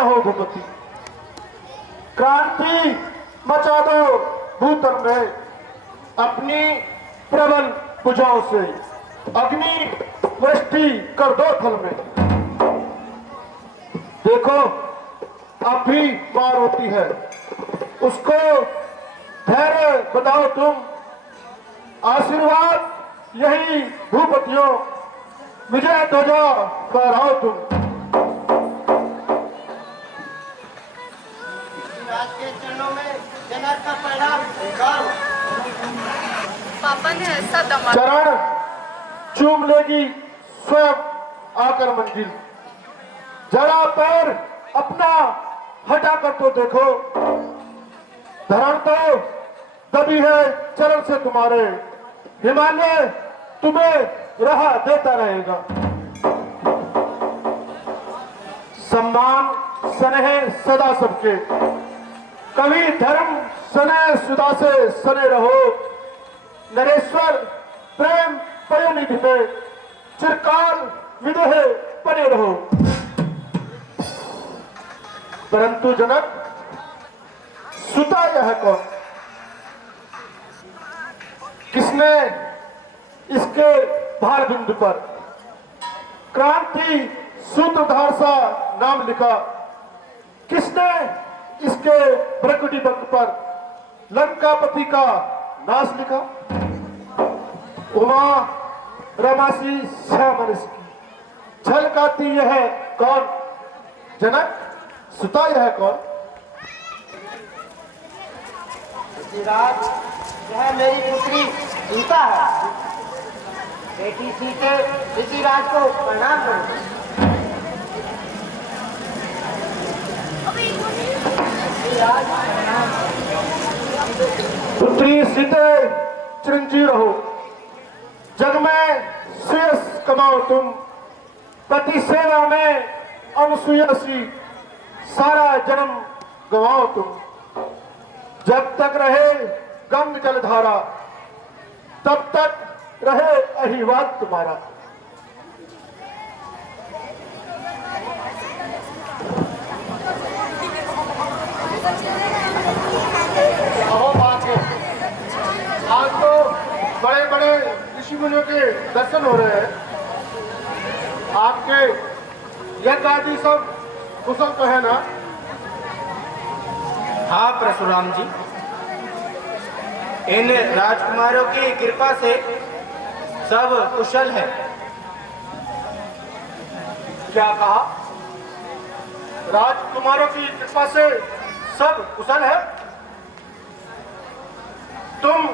न हो भूपति। क्रांति मचा दो भूतल में, अपनी प्रबल भुजाओं से अग्नि वृष्टि कर दो थल में। देखो अब भी बार होती है, उसको धैर्य बताओ तुम। आशीर्वाद यही भूपतियों, विजय ध्वजा फहराओ तुम। राज के चरणों में जनक का प्रणाम स्वीकार। पापा ने ऐसा दमा चरण चूम लेगी स्वयं आकर मंजिल। जरा पैर अपना हटा कर तो देखो, धरण तो दबी है चरण से तुम्हारे। हिमालय तुम्हें राह देता रहेगा। सम्मान स्नेह सदा सबके, कवि धर्म स्नेह सुधा से सने रहो। नरेश्वर प्रेम पयोनिधि में चिरकाल विदेह बने रहो। परंतु जनक सुता यह कौन? किसने इसके भार बिंदु पर क्रांति सूत्रधार सा नाम लिखा? किसने इसके भ्रकुटी बंध पर लंकापति का नाश लिखा? उमा रमासी श्यामल इसकी झलकाती यह कौन? जनक सुता यह कौन? राज, यह मेरी पुत्री सीता है। बेटी सीते ऋषि राज को प्रणाम करो। पुत्री सीते चिरंजीव रहो, जग में श्रेयस कमाओ तुम। पति सेवा में अनुसूया सी सारा जन्म गवाओ तुम। जब तक रहे गंग जलधारा, तब तक रहे अहिवाद तुम्हारा। अहो बात है, आज तो बड़े बड़े ऋषि मुनियों के दर्शन हो रहे हैं। आपके यज्ञ आदि सब कुशल तो है ना? हाँ परशुराम जी, इन राजकुमारों की कृपा से सब कुशल है। क्या कहा? राजकुमारों की कृपा से सब कुशल है? तुम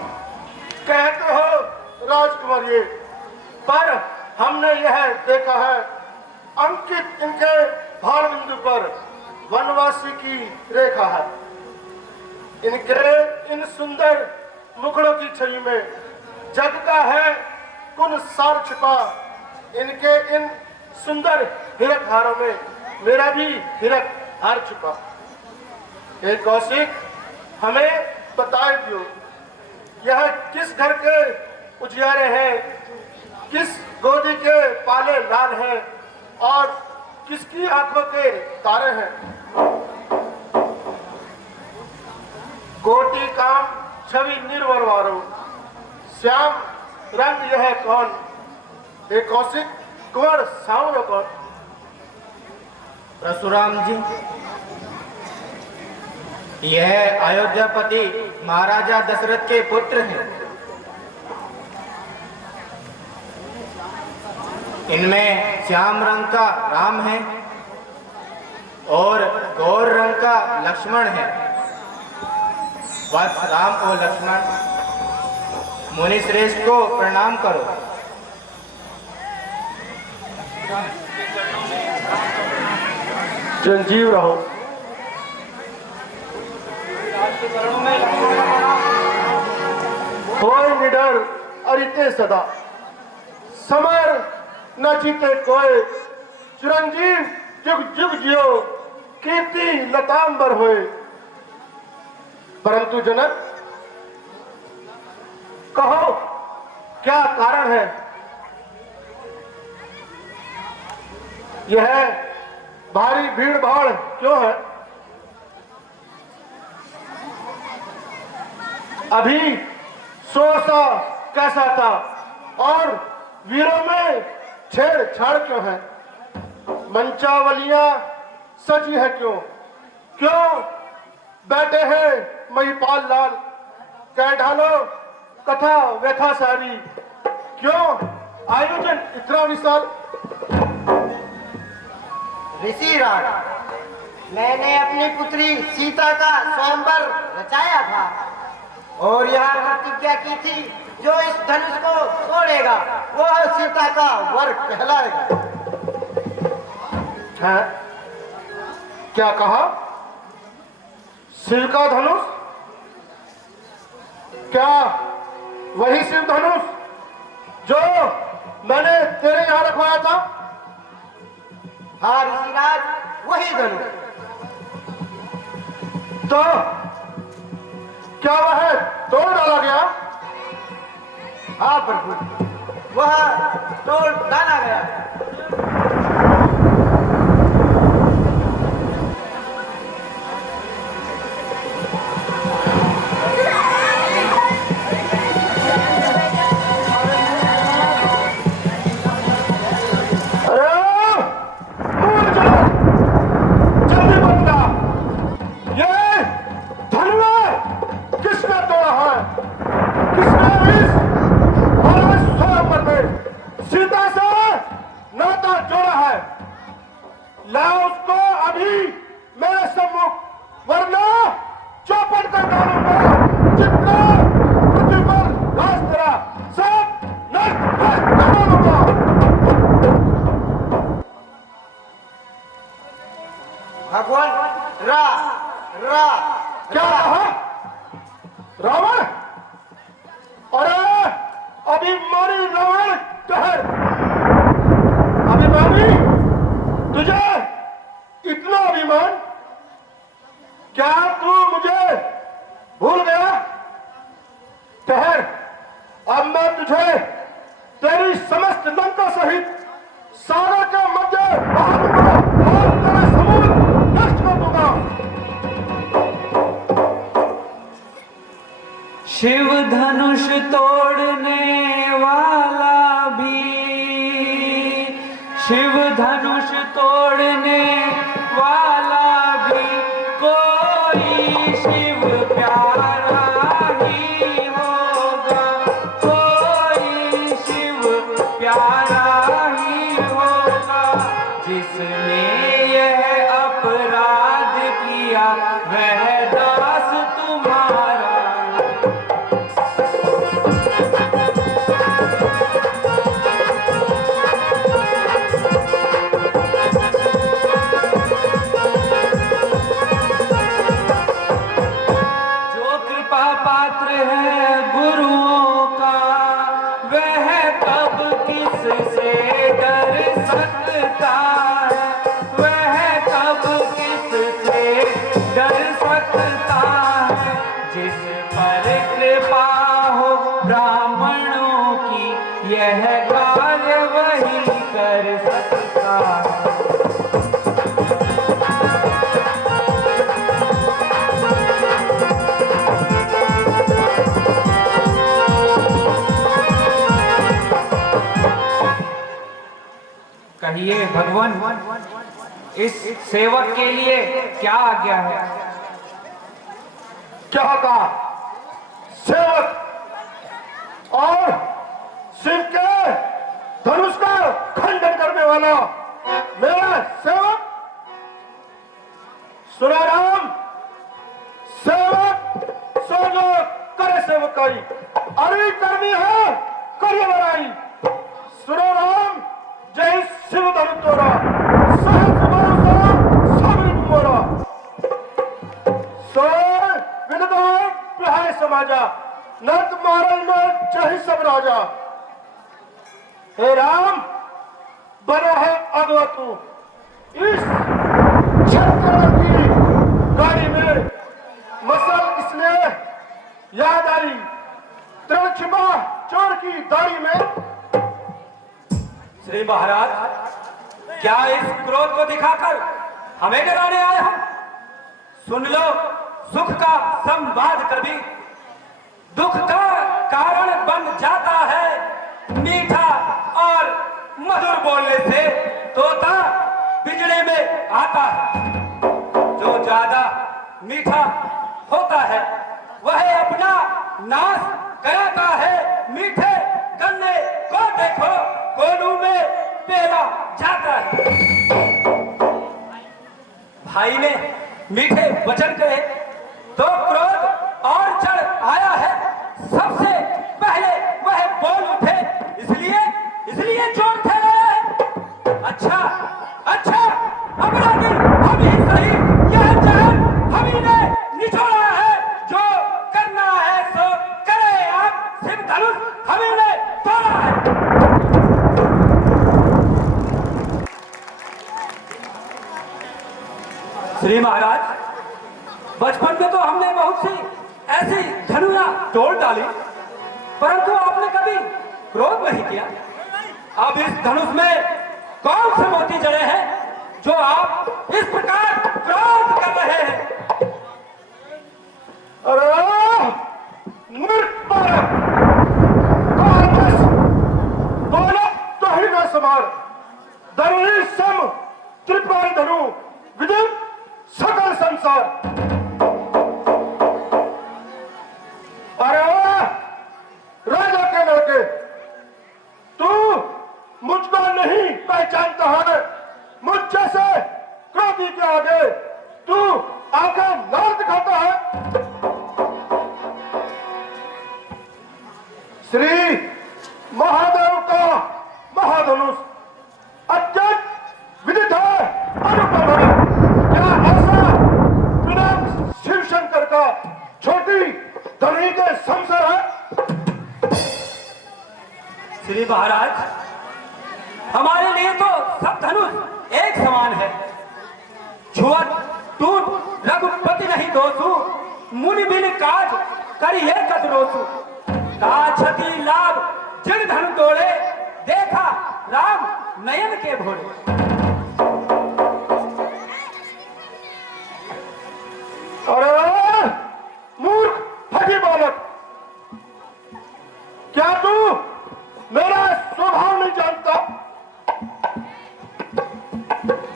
कहते हो राजकुमार ये, पर हमने यह देखा है अंकित इनके भार बिंदु पर वनवासी की रेखा है। इनके इन सुंदर मुखड़ों की छवि में जग का है कुन सार छिपा। इनके इन सुंदर हिरक हारों में मेरा भी हिरक हार छिपा। हे कौशिक, हमें बताए दियो, यह किस घर के उजियारे हैं, किस गोदी के पाले लाल हैं और किसकी आंखों के तारे हैं। कोटि काम छवि निर्वरवारो, श्याम रंग यह कौन? हे कौशिक, कुंवर साउंड कौन? परशुराम जी, यह अयोध्यापति महाराजा दशरथ के पुत्र हैं। इनमें श्याम रंग का राम है और गौर रंग का लक्ष्मण है। वत्स राम और लक्ष्मण, मुनि श्रेष्ठ को प्रणाम करो। चिरंजीव रहो। होय निडर अरिते सदा, समर न जीते कोय। चिरंजीव जुग जुग जियो, कीर्ति लतांबर होए। परंतु जनक, कहो क्या कारण है? यह भारी भीड़ भाड़ क्यों है? अभी शोर कैसा था और वीरों में छेड़छाड़ क्यों है? मंचावलियां सजी है क्यों? क्यों बैठे हैं महिपाल लाल? कह ढालो कथा व्यथा सारी। क्यों आयोजन इतना विशाल? ऋषिराज, मैंने अपनी पुत्री सीता का स्वयंवर रचाया था और यह प्रतिज्ञा की थी, जो इस धनुष को तोड़ेगा वह सीता का वर कहलाएगा। है क्या कहा? शिव का धनुष? क्या वही शिव धनुष जो मैंने तेरे यहां रखवाया था? हाँ ऋषिराज, वही धनुष। तो क्या वह तोड़ डाला गया? हाँ प्रभु, वह तोड़ डाला गया। भगवान रा रा क्या कहा? रावण? अरे अभिमानी रावण कहर! अभिमानी, तुझे इतना अभिमान? क्या तू मुझे भूल गया? कहर, अब मैं तुझे तेरी समस्त लंका सहित सागर के मध्य बहा दूंगा और तेरे समुद्र नष्ट कर दूंगा। शिव धनुष तोड़ने वाला भी, शिव धनुष तोड़ने वाला भी कोई शिव प्यारा ही होगा, कोई शिव प्यारा ही होगा। जिसने यह अपराध किया वह दास तुम्हारा। पात्र है गुरुओं का वह कब किससे डर सकता है, वह कब किससे डर सकता है। जिस पर कृपा हो ब्राह्मणों की यह कार्य वही कर सकता है। कहिए भगवान, इस सेवक के लिए क्या आज्ञा है? क्या कहा? सेवक और शिव के धनुष का खंडन करने वाला मेरा सेवक? सुना राम, सेवक सो जो करे सेवकाई, अरे करनी है करिए लड़ाई। सुनो राम, जय शिव धनु तोरा सहस भरोसा सबरी मोरा। सोर विनोद प्रहाय समाजा नत महाराज में चाहे सब राजा। हे राम, बना है अगवतु इस छत्र की गाड़ी में मसल इसलिए याद आई, तृण छिपा चोर की दाढ़ी में। श्री महाराज, क्या इस क्रोध को दिखाकर हमें डराने आए हो? सुन लो सुख का संवाद कभी दुख का कारण बन जाता है। मीठा और मधुर बोलने से तोता बिजली में आता है। जो ज्यादा मीठा होता है वह अपना नाश कराता है। मीठे गन्ने को देखो कोलू में पेला जाता है। भाई ने मीठे वचन कहे तो क्रोध और चढ़ आया है। सबसे पहले वह बोल उठे, इसलिए चोर ठहराया है। अच्छा अच्छा, अपराधी हम ही सही, यह जहर हम ही ने निचोड़ा है। जो करना है सो करे आप, शिव धनुष हम ही ने तोड़ा है। श्री महाराज, बचपन में तो हमने बहुत सी ऐसी धनुया तोड़ डाली, परंतु आपने कभी क्रोध नहीं किया। अब इस धनुष में कौन से मोती जड़े हैं जो आप इस प्रकार क्रोध कर रहे हैं? अरे मूर्ख बालक, तो ही न समार धनुष सम त्रिपुरारी धनु विदित सकल संसार। अरे राजा के लड़के, तू मुझको नहीं पहचानता है। मुझ जैसे क्रोधी के आगे तू आंखें लाल दिखाता है। श्री महादेव का महाधनुष अत्यंत विदित है, अनुपम है। क्या ऐसा बिना शिव शंकर का छोटी धनी के संसर है? श्री महाराज, हमारे लिए तो सब धनुष एक समान है। छुअत टूट रघुपति नहीं दोषु, मुनि बिन काज करिए कदरोसु। काछति लाभ जिन धन तोड़े, देखा राम नयन के भोरे। अरे मूर्ख फटी बालक, क्या तू मेरा स्वभाव नहीं जानता?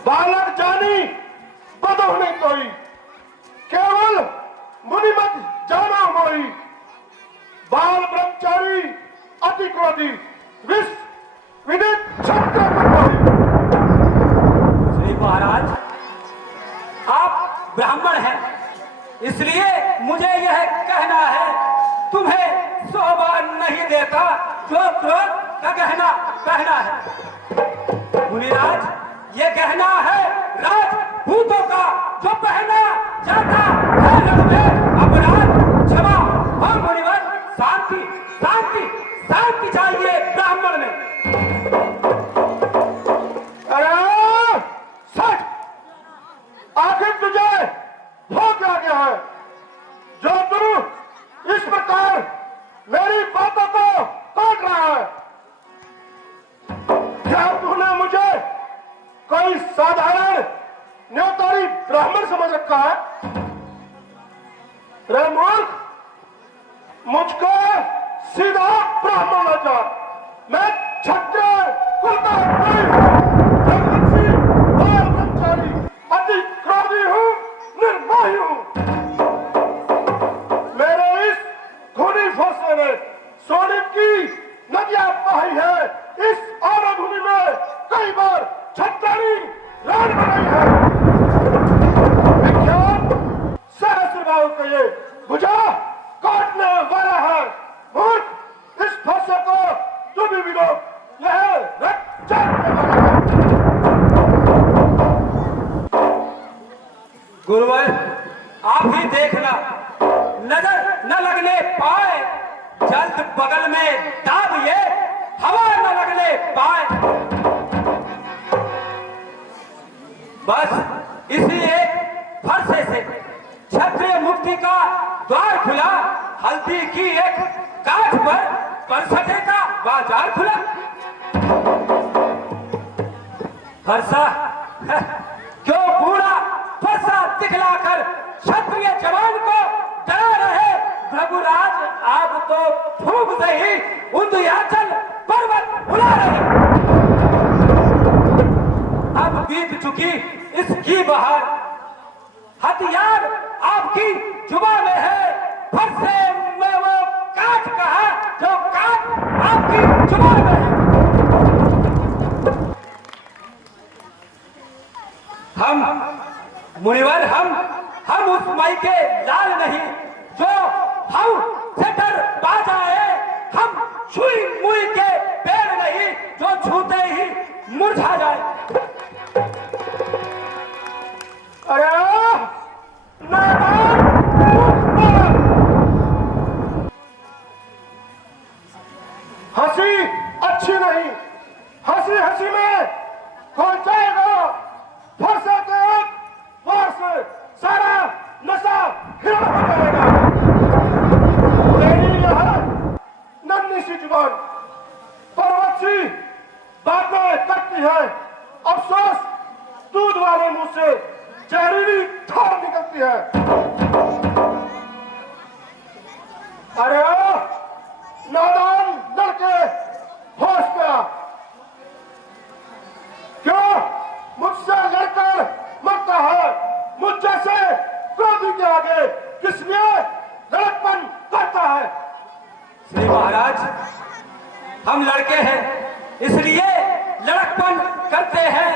बालक जानी बदो नहीं कोई, केवल मुनि मत जाना मोई। बाल ब्रह्मचारी अति क्रोधी, विश्व विदित छत्र कोई। श्री महाराज, आप ब्राह्मण हैं, इसलिए मुझे यह कहना है, तुम्हें शोभा नहीं देता जो क्रोध का गहना पहना है। मुनिराज, ये गहना है राजपूतों का, जो पहना जाता है रण में। अपराध क्षमा और मुनिवर, शांति शांति शांति चाहिए ब्राह्मण में। अरे सच, आखिर तुझे हो क्या गया है जो तू इस प्रकार मेरी बातों को काट रहा है? क्या तूने मुझे कोई साधारण न्योतारी ब्राह्मण समझ रखा है? रे मूर्ख, मुझको सीधा ब्राह्मण न जा। मैं क्षत्रिय कुल का ब्रह्मचारी अति क्रोधी हूं, निर्मोही हूं। मेरे इस खूनी फौसले ने सोने की नदियां बहाई है। इस आराधुनी में कई बार छत्रारी रान बनाई है। विख्यात सहस्रबाहु का ये भुजा काटने वाला है। मूर्ख, इस फौसले को तू भी विदो, यह रक्त चाटने वाला है। गुरुवर, आप ही देखना, नजर न लगने पाए, जल्द बगल में दाबिए, हवा न लगने पाए। बस इसी एक फरसे से क्षत्रिय मुक्ति का द्वार खुला। हल्दी की एक काठ पर परसटे का बाजार खुला। फरसा क्यों बूढ़ा दिखलाकर क्षत्रिय जवान को डरा रहे प्रभुराज, आप तो फूंक से ही विंध्याचल पर्वत उड़ा रहे। अब बीत चुकी इसकी बहार, हथियार आपकी जुबान में है, फिर से मैं वो काट कहा जो काट आपकी जुबान में है। हम मुनिवर, हम उस माई के लाल नहीं जो हम से डर पा जाए, हम छुई मुई के पेड़ नहीं जो छूते ही मुरझा जाए। अरे हंसी अच्छी नहीं, हंसी हंसी में खो जाएगा। फरसा के एक वार से सारा नशा हिरण हो जाएगा। तेरी यह नन्ही सी जुबान पर्वत सी बातें करती है, अफसोस दूध वाले मुंह से जहरीली धार निकलती है। अरे नादान लड़के, होश क्या, क्यों मुझसे लड़कर मरता है? मुझ जैसे क्रोधी के आगे किस लिए लड़कपन करता है? श्री महाराज, हम लड़के हैं इसलिए लड़कपन करते हैं,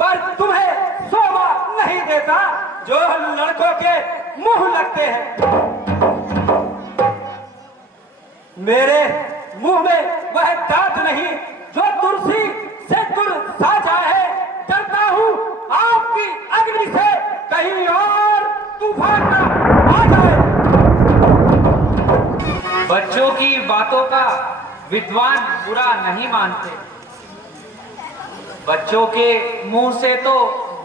पर तुम्हें शोभा नहीं देता जो लड़कों के मुंह लगते हैं। मेरे मुंह में वह दांत नहीं जो तुलसी से तुर साजा है। डरता हूं आपकी अग्नि से कहीं और तूफान ना आ जाए। बच्चों की बातों का विद्वान बुरा नहीं मानते। बच्चों के मुंह से तो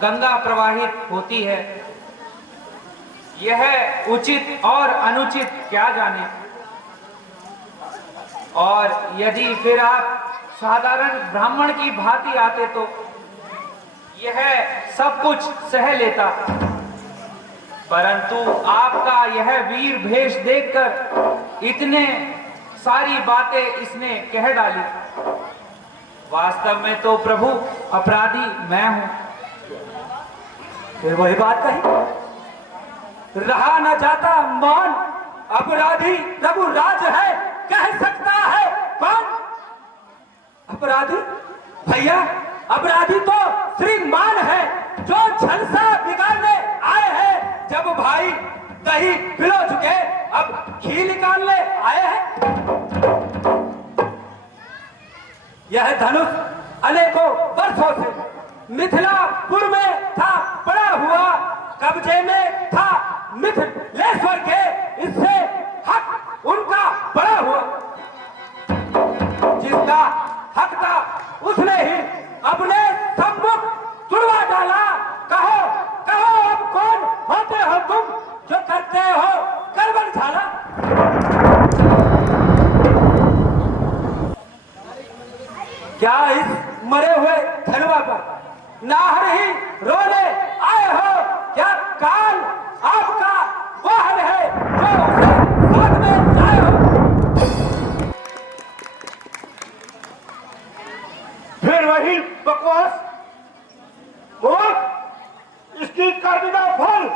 गंगा प्रवाहित होती है, यह उचित और अनुचित क्या जाने। और यदि फिर आप साधारण ब्राह्मण की भांति आते तो यह सब कुछ सह लेता, परंतु आपका यह वीर भेष देखकर इतने सारी बातें इसने कह डाली। वास्तव में तो प्रभु अपराधी मैं हूं। फिर वही बात कही, रहा न जाता मान, अपराधी प्रभु राज है, कह सकता है कौन? अपराधी भैया, अपराधी तो श्रीमान है जो झलसा बिगाड़ने आए हैं। जब भाई दही पिलो चुके अब घी निकालने आए हैं। यह धनुष अनेकों वर्षों से मिथिलापुर में था पड़ा हुआ, कब्जे में था मिथिलेश्वर के, इससे हक उनका पड़ा हुआ। जिसका हक था उसने ही अपने सम्मुख तुड़वा डाला। कहो कहो अब कौन होते हो तुम जो करते हो करबन झाला? क्या इस मरे हुए धनवा पर नाहर ही रोने आए हो? क्या काल आपका वाहन है जो उसे साथ में लाए हो? फिर वही बकवास। मूर्ख, इसकी काबिना फल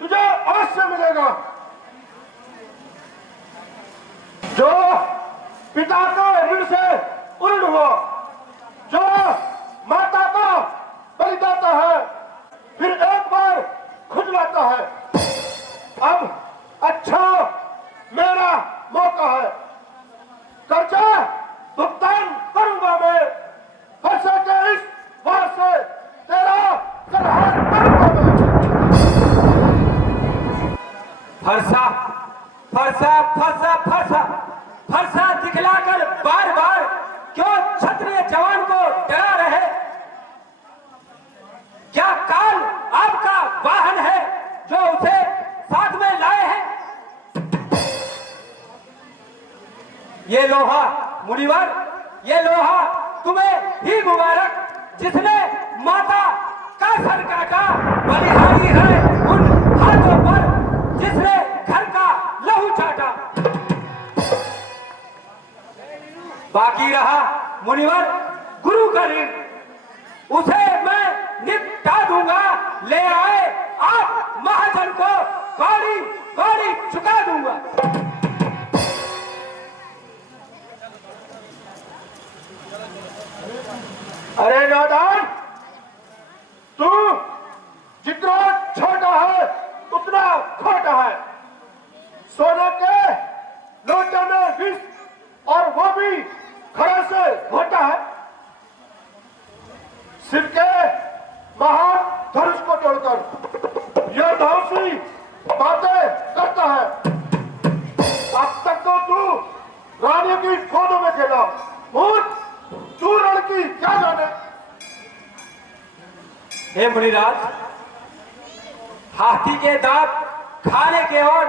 तुझे अवश्य मिलेगा। जो पिता के ऋण से उर्ण हो, जो माता का बलि देता है, फिर एक बार खुजलाता है। अब अच्छा मेरा मौका है, कर्जा भुगतान करूंगा मैं। फरसा के इस वार से तेरा संहार करूंगा मैं। फरसा फरसा फरसा फरसा फरसा दिखलाकर बार बार क्यों क्षत्रिय जवान को डरा रहे? क्या काल आपका वाहन है जो उसे साथ में लाए हैं? ये लोहा मुनिवर, ये लोहा तुम्हें ही मुबारक जिसने माता का सर काटा, बलिहारी बाकी है उन हाथों पर जिसने घर का लहू चाटा। बाकी रहा मुनिवर गुरु का ऋण, उसे मैं निपटा दूंगा। ले आए आप महाजन को कौड़ी कौड़ी चुका दूंगा। अरे नादान, तू जितना छोटा है उतना खोटा है। सोने के लोटे में विष और वो भी खड़े से घोटा है। शिव के महान धनुष को तोड़कर यह धौसी बातें करता है। अब तक तो तू रानी की गोदों में खेला, भूत तू लड़की क्या जाने। हे मुनिराज, हाथी के दांत खाने के और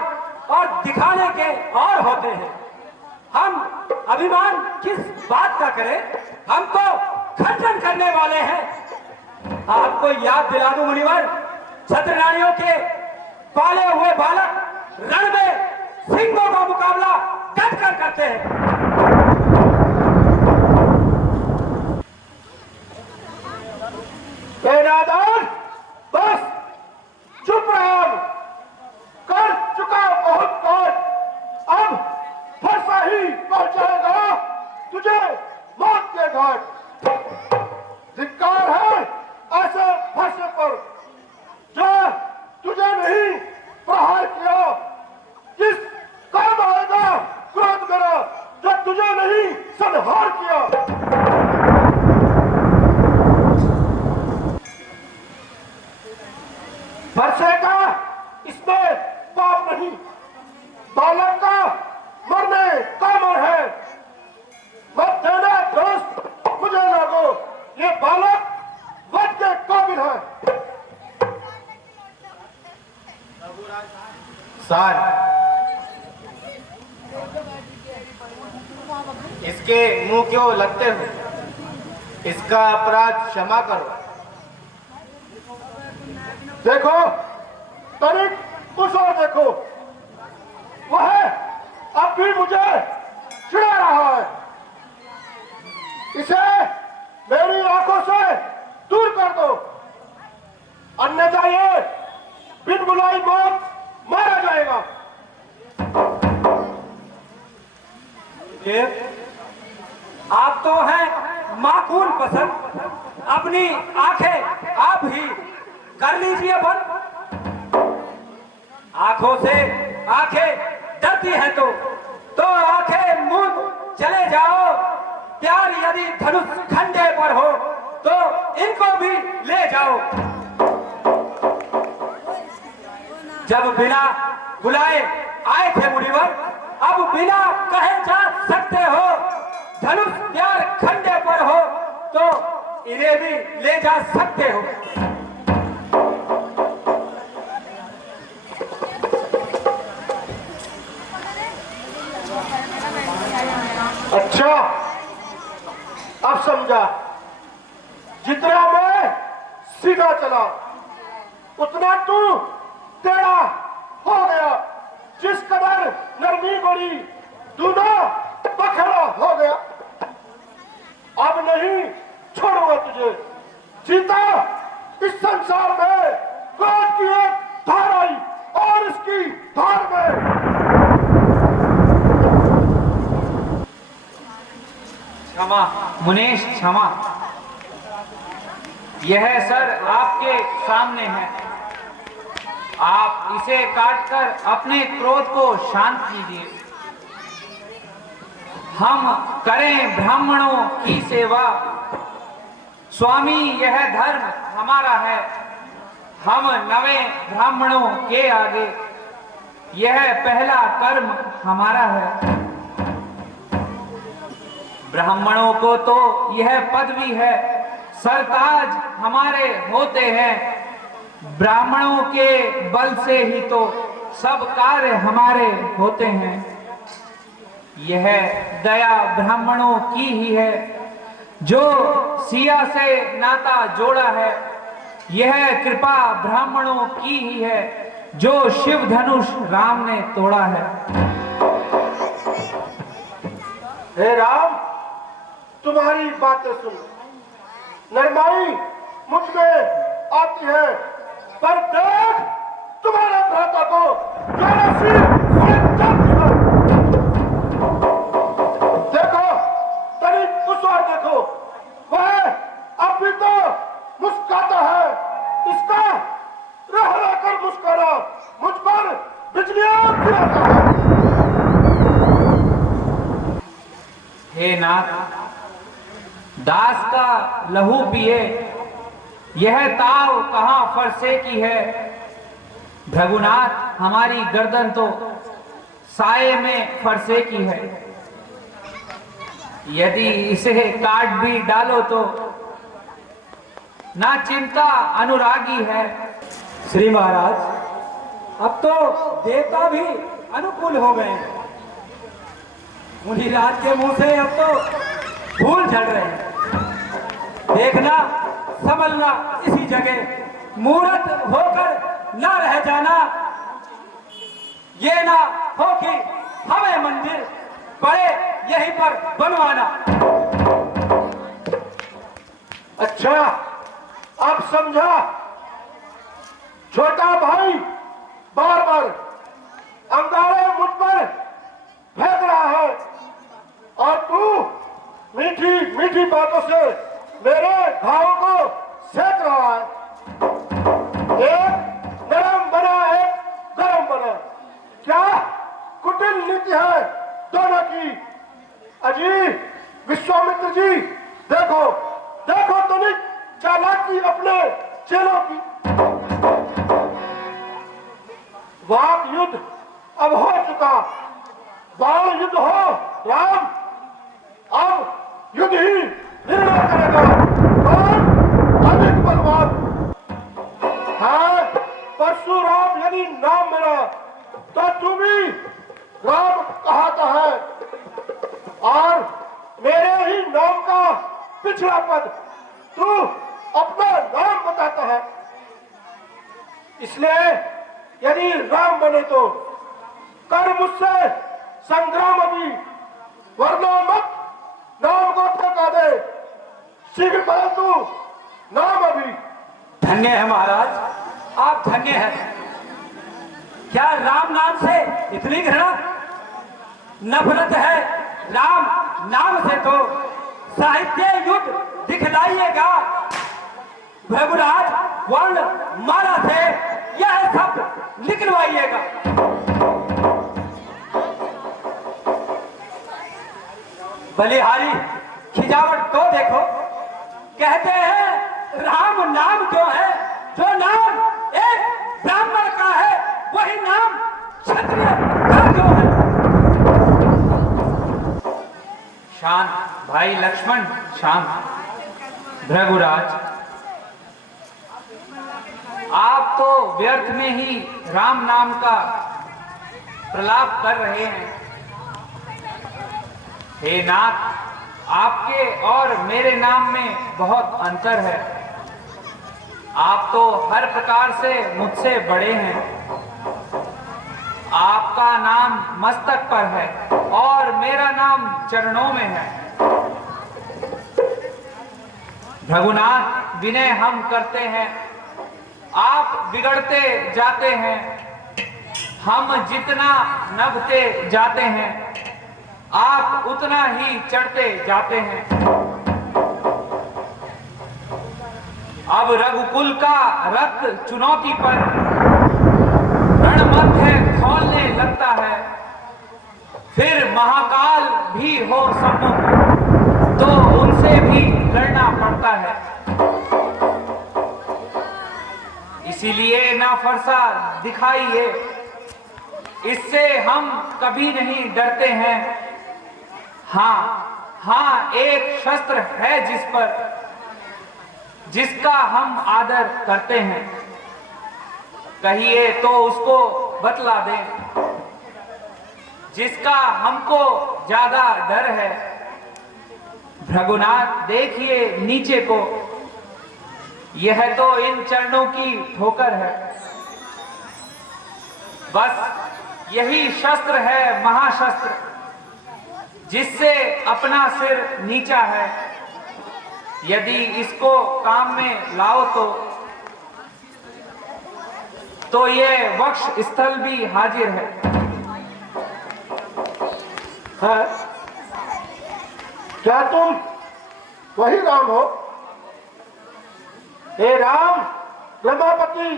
दिखाने के और होते हैं। हम अभिमान किस बात का करें, हम तो खंडन करने वाले हैं। आपको याद दिला दूं मुनिवर, छत्ररानियों के पाले हुए बालक रण में सिंहों का मुकाबला डट कर करते हैं। नादान, बस चुप रहो। कर चुका बहुत काट, अब फंसा ही पहुंचाएगा तुझे मौत के घाट। धिक्कार है ऐसे फंसे पर जो तुझे नहीं प्रहार किया। किस काम आएगा क्रोध मेरा जो तुझे नहीं संहार किया। फरसे का इसमें पाप नहीं, बालक का मरने का मर है। मत देना दोस्त मुझे लागो, ये बालक वध के काबिल है। सर, इसके मुंह क्यों लगते हो? इसका अपराध क्षमा करो। देखो तनिक उस ओर देखो, वह अब भी मुझे चिढ़ा रहा है। इसे मेरी आंखों से दूर कर दो, अन्यथा ये बिन बुलाई मौत मारा जाएगा। आप तो हैं माकूल पसंद, अपनी आंखें आप ही कर लीजिए बंद। आंखों से आंखें डरती हैं तो आंखें मूंद चले जाओ। प्यार यदि धनुष खंडे पर हो तो इनको भी ले जाओ। जब बिना बुलाए आए थे मुनिवर, अब बिना कहे जा सकते हो। धनुष प्यार खंडे पर हो तो इन्हें भी ले जा सकते हो। अच्छा, अब समझा। जितना मैं सीधा चला उतना तू टेढ़ा हो गया। जिस कदर नरमी बढ़ी दूना पखड़ा हो गया। अब नहीं छोड़ूंगा तुझे। जीता इस संसार में क्रोध की एक धार आई और इसकी धार में क्षमा मुनेश, क्षमा। यह सर आपके सामने है, आप इसे काटकर अपने क्रोध को शांत कीजिए। हम करें ब्राह्मणों की सेवा, स्वामी यह धर्म हमारा है। हम नवे ब्राह्मणों के आगे यह पहला कर्म हमारा है। ब्राह्मणों को तो यह पदवी है, सरताज हमारे होते हैं। ब्राह्मणों के बल से ही तो सब कार्य हमारे होते हैं। यह दया ब्राह्मणों की ही है जो सिया से नाता जोड़ा है। यह कृपा ब्राह्मणों की ही है जो शिव धनुष राम ने तोड़ा है। हे राम, तुम्हारी बातें सुन नरमाई मुझ में आती है, पर देख तुम्हारे भ्राता को ज्वालासी और जग है। देखो तनिक उस ओर देखो, वह अब भी तो मुस्कुराता है। इसका रह रहकर मुस्कुरा मुझ पर बिजलियां गिराता है। हे नाथ, दास का लहू पिए, यह ताव कहां फरसे की है। भृगुनाथ, हमारी गर्दन तो साये में फरसे की है। यदि इसे काट भी डालो तो ना चिंता अनुरागी है। श्री महाराज, अब तो देवता भी अनुकूल हो गए हैं। मुनिराज के मुंह से अब तो फूल झड़ रहे हैं। देखना संभलना इसी जगह, मूर्त होकर ना रह जाना। ये ना हो कि हमें मंदिर पड़े यहीं पर बनवाना। अच्छा, अब समझा। छोटा भाई बार बार अंगारे मुझ पर फेंक रहा है और तू मीठी मीठी बातों से मेरे घावों को सेक रहा है। एक नरम बना, एक गरम बना। क्या कुटिल नीति है दोनों की। अजी विश्वामित्र जी, देखो देखो तनिक चालाकी अपने चेलों की। वाक युद्ध अब हो चुका, बाण युद्ध हो राम। अब युद्ध ही निर्णय करेगा कौन अधिक बलवान है। परशुराम यदि नाम मेरा, तो तू भी राम कहाता है और मेरे ही नाम का पिछड़ा पद तू अपना नाम बताता है। इसलिए यदि राम बने तो कर मुझसे संग्राम अभी, वरना मत नाम को ठेका दे। शीघ्र परंतु नाम अभी। धन्य है महाराज, आप धन्य हैं। क्या राम नाम से इतनी घृणा, नफरत है राम नाम से तो साहित्य युद्ध दिखलाइएगा। भृगुराज वर्ण माला से यह शब्द निकलवाइएगा। बलिहारी खिजावट तो देखो। कहते हैं राम नाम जो है, जो नाम एक ब्राह्मण का है, वही नाम क्षत्रिय का जो है। शांत भाई लक्ष्मण, शांत। भृगुराज, आप तो व्यर्थ में ही राम नाम का प्रलाप कर रहे हैं। हे नाथ, आपके और मेरे नाम में बहुत अंतर है। आप तो हर प्रकार से मुझसे बड़े हैं। आपका नाम मस्तक पर है और मेरा नाम चरणों में है। भृगुनाथ, विनय हम करते हैं, आप बिगड़ते जाते हैं। हम जितना नभते जाते हैं, आप उतना ही चढ़ते जाते हैं। अब रघुकुल का रक्त चुनौती पर रणमध्य खौलने लगता है। फिर महाकाल भी हो सम्मुख तो उनसे भी लड़ना पड़ता है। इसीलिए ना फरसा दिखाइए, इससे हम कभी नहीं डरते हैं। हाँ, एक शस्त्र है जिसका हम आदर करते हैं। कहिए तो उसको बतला दें, जिसका हमको ज्यादा डर है। भृगुनाथ, देखिए नीचे को, यह तो इन चरणों की ठोकर है। बस यही शस्त्र है, महाशस्त्र, जिससे अपना सिर नीचा है। यदि इसको काम में लाओ तो ये वक्ष स्थल भी हाजिर है। क्या तुम वही राम हो? हे राम, रमापति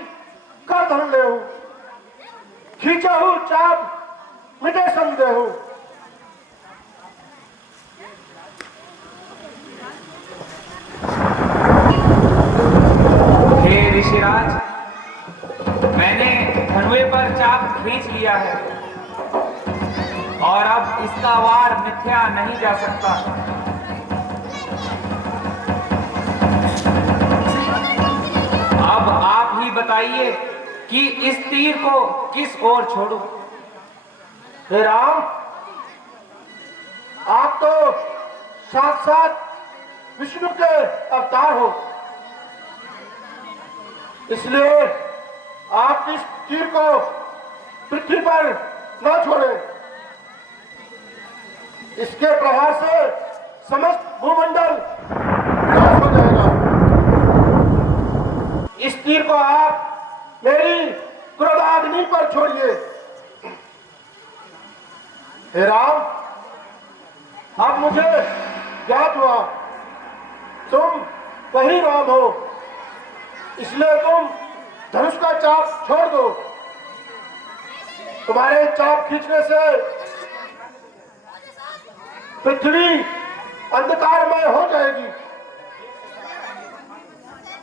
कर धर ले हूं, खींचा हूं चाप मिटे संदेह हूं। हे ऋषिराज, मैंने धनुए पर चाप खींच लिया है और अब इसका वार मिथ्या नहीं जा सकता। अब आप ही बताइए कि इस तीर को किस ओर छोड़ूं? हे राम, आप तो साक्षात विष्णु के अवतार हो, इसलिए आप इस तीर को पृथ्वी पर न छोड़ें। इसके प्रहार से समस्त भूमंडल नाश हो जाएगा। इस तीर को आप मेरी क्रोधाग्नि पर छोड़िए। हे राम, अब मुझे ज्ञात हुआ तुम वही राम हो, इसलिए तुम धनुष का चाप छोड़ दो। तुम्हारे चाप खींचने से पृथ्वी अंधकारमय हो जाएगी।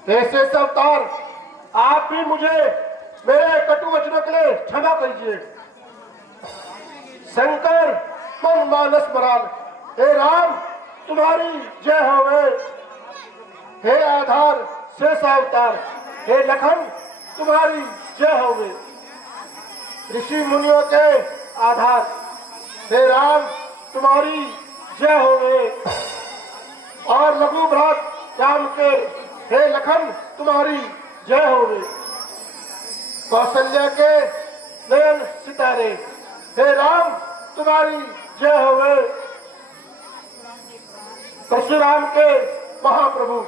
ऐसे अवतार, आप भी मुझे मेरे कटु वचनों के लिए क्षमा कीजिए। शंकर मन मानस मराल, हे राम तुम्हारी जय होवे। हे आधार शेषावतार, हे लखन तुम्हारी जय होवे। ऋषि मुनियों के आधार, हे राम तुम्हारी जय होवे। और लघु भ्रात राम के, हे लखन तुम्हारी जय होवे। कौशल्या के नयन सितारे, हे राम तुम्हारी जय होवे। परशुराम के महाप्रभु,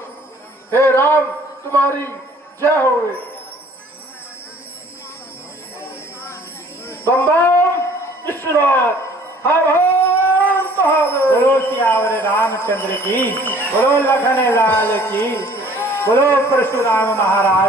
हे राम तुम्हारी जय होवे। बम बम विश्वनाथ, हर हर महादेव। बोलो सियावर रामचंद्र की, बोलो लखन लाल की, बोलो परशुराम महाराज